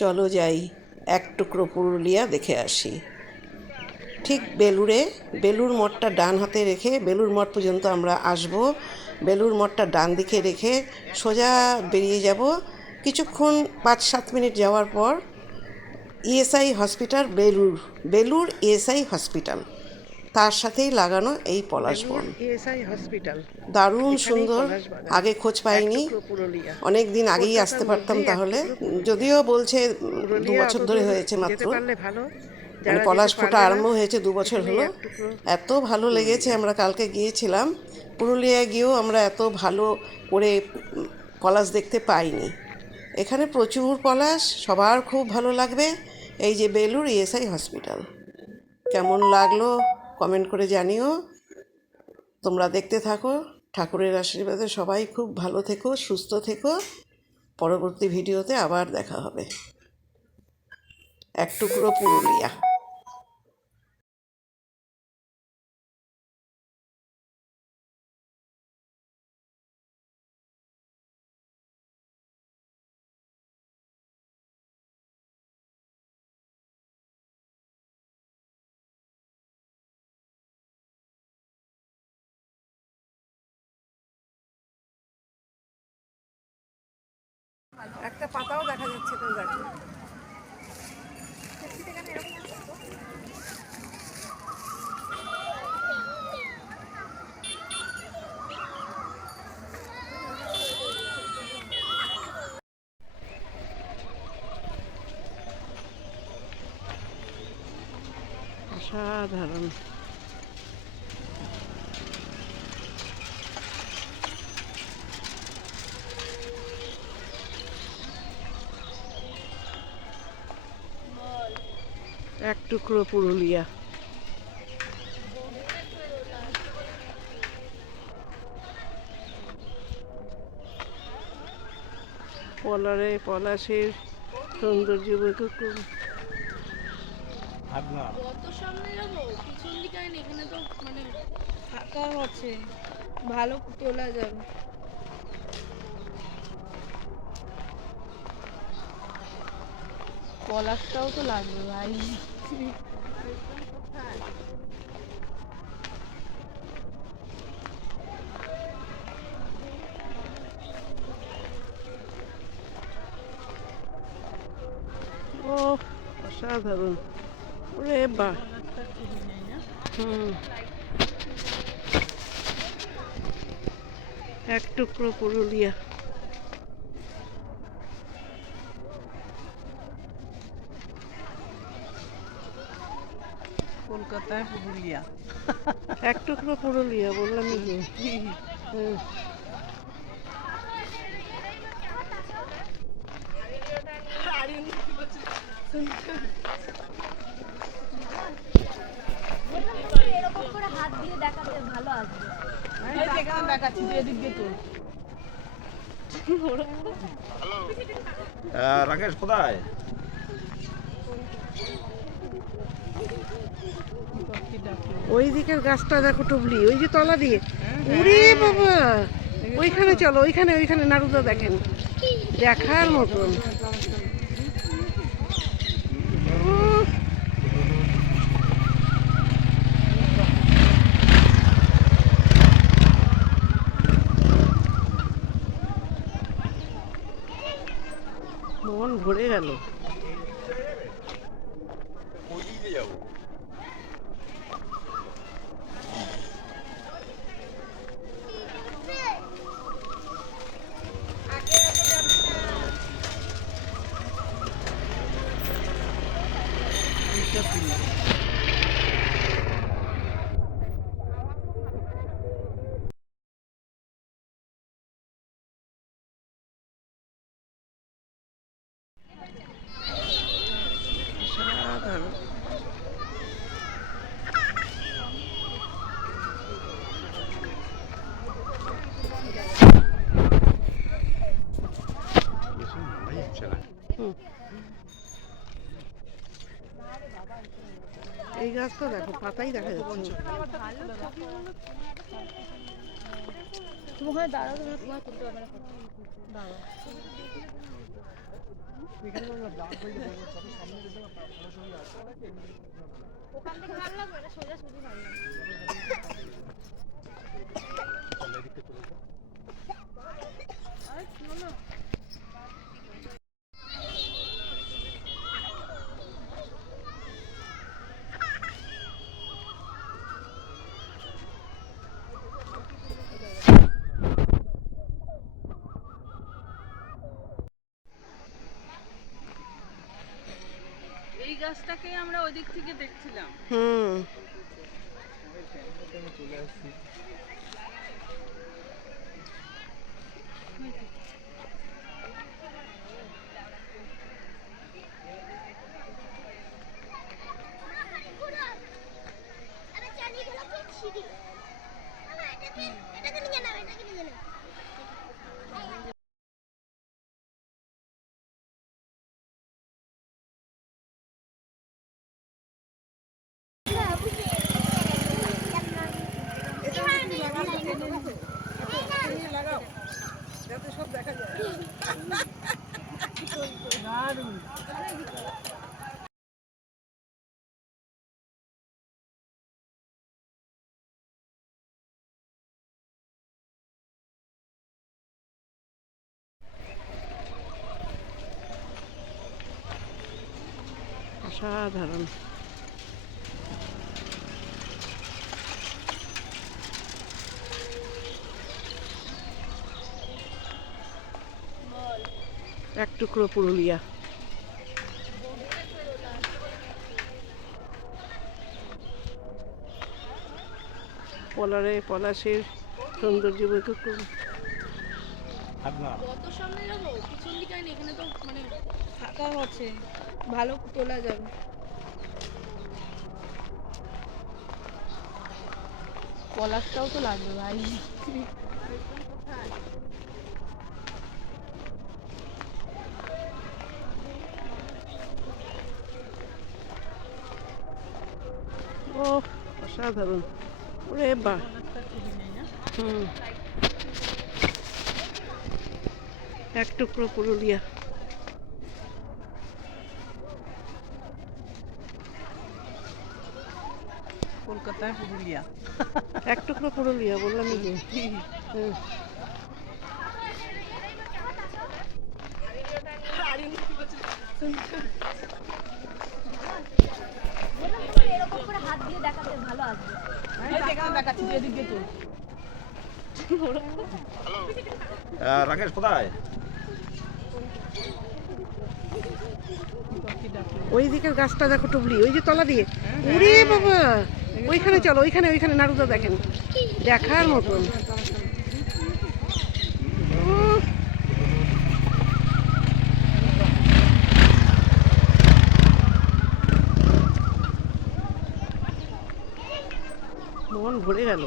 চলো যাই এক টুকরো পুরুলিয়া দেখে আসি। ঠিক বেলুর মঠটা ডান হাতে রেখে বেলুর মঠ পর্যন্ত আমরা আসব। বেলুর মঠটা ডান দিকে রেখে সোজা বেরিয়ে যাব। কিছুক্ষণ 5-7 মিনিট যাওয়ার পর ESI hospital, Belur ESI hospital, তার সাথেই লাগানো এই পলাশবন। ইএসআই হসপিটাল দারুণ সুন্দর। আগে খোঁজ পাইনি, অনেক দিন আগেই আসতে পারতাম তাহলে। যদিও বলছে 2 বছর ধরে হয়েছে মাত্র, মানে পলাশ ফোটা আরম্ভ হয়েছে 2 বছর হলো। এত ভালো লেগেছে, আমরা কালকে গিয়েছিলাম। পুরুলিয়ায় গিয়েও আমরা এত ভালো করে পলাশ দেখতে পাইনি। এখানে প্রচুর পলাশ, সবার খুব ভালো লাগবে। এই যে বেলুর ইএসআই হসপিটাল, কেমন লাগলো কমেন্ট করে জানিও। তোমরা দেখতে থাকো। ঠাকুরের আশীর্বাদে সবাই খুব ভালো থেকো, সুস্থ থেকো। পরবর্তী ভিডিওতে আবার দেখা হবে। এক টুকরো পুরুলিয়া। একটা পাতাও দেখা যাচ্ছে তো, দেখো। অসাধারণ। এক টুকরো পুরুলিয়া। পলাশের সৌন্দর্য খুব। কত সামনে যাবো, পিছন দিকে এখানে তো মানে ফাঁকা আছে, ভালো তোলা যাবে। পলাশটাও তো লাগবে ভাই। ও অসাধারণ। ওরে বাহ। এক টুকরো পুরুলিয়া। কলকাতায় পুরুলিয়া। এক টুকরো পুরুলিয়া বললামই তো। এরকম করে হাত দিয়ে দেখাতে ভালো আসবে। দেখাচ্ছি এদিক দিয়ে তো। রাকেশ কোথায়? ওই দিকের গাছটা দেখো টুবলি, ওই যে তলা দিয়ে। ওরে বাবা, ওইখানে চলো, ওইখানে নাড়ুদা দেখেন, দেখার মতন। মন ভরে গেল। অসাধারণ। এই গাছটা দেখো, পাতাই দেখা যাচ্ছে। তুমি ওখানে দাঁড়াও, তোমার তুলতে পারবে না। দাঁড়াও। ওখান থেকে ভালো লাগবে না, সোজাসুজি ভালো লাগবে। আরে কি হলো? এই গাছটাকে আমরা ওই দিক থেকে দেখছিলাম। হুম। অসাধারণ। এক টুকরো পুরুলিয়া। পলাশের সৌন্দর্য বৈঠক করুন। কত সামনে যাবো, পিছন দিকে আইনি, এখানে তো মানে ফাঁকা আছে, ভালো তোলা যাবে। পলাশটাও তো লাগবে ভাই। ও অসাধারণ। ওরে বাহ। হুম। এক টুকরো পুরুলিয়া। কলকাতায় পুরুলিয়া। এক টুকরো পুরুলিয়া বললামই তো। হুম। হাত দিয়ে দেখাতে ভালো আসবে। দেখাচ্ছি, এদিক দিয়ে তোল। রাকেশ কোথায়? ওই দিকের গাছটা দেখো টুবলি, ওই যে তলা দিয়ে। ওরে বাবা, ওইখানে চলো, ওইখানে ওইখানে নাড়ুদা দেখেন, দেখার মতন। উফ। মন ভরে গেল।